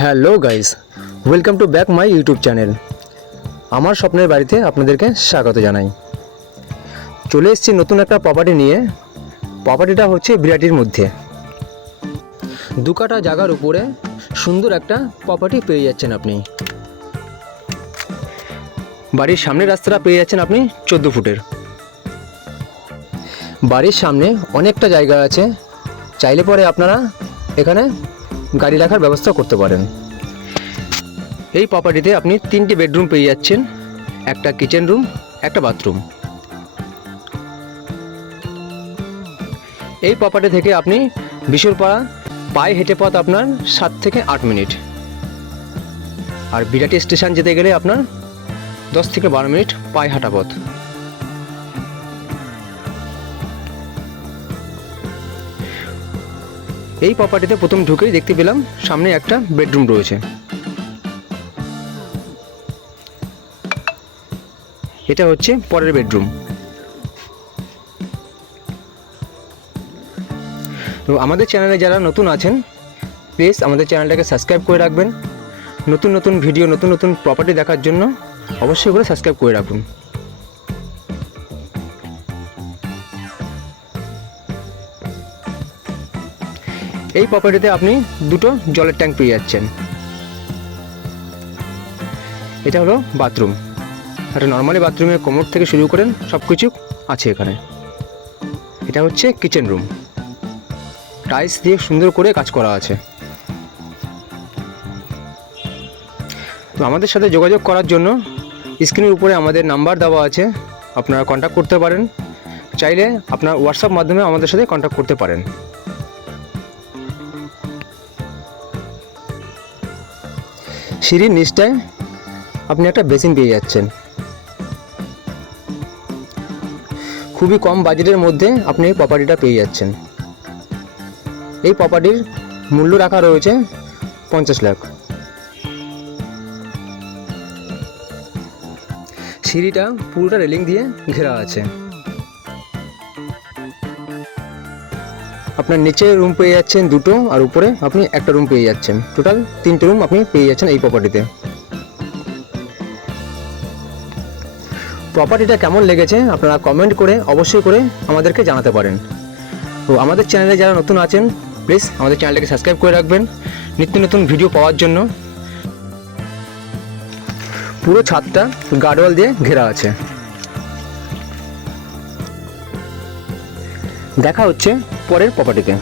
Hello guys welcome to back my YouTube channel আমার স্বপ্নের বাড়িতে আপনাদেরকে স্বাগত জানাই। চলে এসেছি নতুন একটা প্রপার্টি নিয়ে। প্রপার্টিটা হচ্ছে বিরাটির মধ্যে। দু কাটা জায়গার উপরে সুন্দর একটা প্রপার্টি পেয়ে যাচ্ছেন আপনি। বাড়ির সামনের রাস্তাটা পেয়ে যাচ্ছেন আপনি চোদ্দ ফুটের। বাড়ির সামনে অনেকটা জায়গা আছে। চাইলে পরে আপনারা এখানে গাড়ি রাখার ব্যবস্থা করতে পারেন। এই প্রপার্টিতে আপনি তিনটি বেডরুম পেয়ে যাচ্ছেন। একটা কিচেন রুম একটা বাথরুম এই প্রপার্টি থেকে আপনি বিশুরপাড়া পায়ে হেঁটে পথ আপনার সাত থেকে আট মিনিট। আর বিরাটি স্টেশন যেতে গেলে আপনার দশ থেকে বারো মিনিট পায়ে হাঁটা পথ। এই প্রপার্টিতে প্রথম ঢুকেই দেখতে পেলাম, সামনে একটা বেডরুম রয়েছে। এটা হচ্ছে পরের বেডরুম তো আমাদের চ্যানেলে যারা নতুন আছেন প্লিজ আমাদের চ্যানেলটাকে সাবস্ক্রাইব করে রাখবেন। নতুন নতুন ভিডিও নতুন নতুন প্রপার্টি দেখার জন্য অবশ্যই করে সাবস্ক্রাইব করে রাখুন। এই প্রপার্টিতে আপনি দুটো জলের ট্যাঙ্ক পেয়ে যাচ্ছেন। এটা হলো বাথরুম একটা নর্মালি বাথরুমে কোমর থেকে শুরু করেন সব কিছু আছে এখানে। এটা হচ্ছে কিচেন রুম টাইলস দিয়ে সুন্দর করে কাজ করা আছে। তো আমাদের সাথে যোগাযোগ করার জন্য স্ক্রিনের উপরে আমাদের নাম্বার দেওয়া আছে। আপনারা কন্ট্যাক্ট করতে পারেন। চাইলে আপনার হোয়াটসঅ্যাপ মাধ্যমে আমাদের সাথে কন্ট্যাক্ট করতে পারেন। সিঁড়ির নিচটায় আপনি একটা বেসিন পেয়ে যাচ্ছেন। খুবই কম বাজেটের মধ্যে আপনি এই প্রপার্টিটা পেয়ে যাচ্ছেন। এই প্রপার্টির মূল্য রাখা রয়েছে পঞ্চাশ লাখ। সিঁড়িটা পুরোটা রেলিং দিয়ে ঘেরা আছে। আপনার নিচে রুম পেয়ে যাচ্ছেন দুটো আর উপরে আপনি একটা রুম পেয়ে যাচ্ছেন। টোটাল তিনটে রুম আপনি পেয়ে যাচ্ছেন এই প্রপার্টিতে প্রপার্টিটা কেমন লেগেছে আপনারা কমেন্ট করে অবশ্যই করে আমাদেরকে জানাতে পারেন। তো আমাদের চ্যানেলে যারা নতুন আছেন প্লিজ আমাদের চ্যানেলটাকে সাবস্ক্রাইব করে রাখবেন। নিত্য নতুন ভিডিও পাওয়ার জন্য। পুরো ছাদটা গার্ডওয়াল দিয়ে ঘেরা আছে। দেখা হচ্ছে পরের প্রপার্টিতে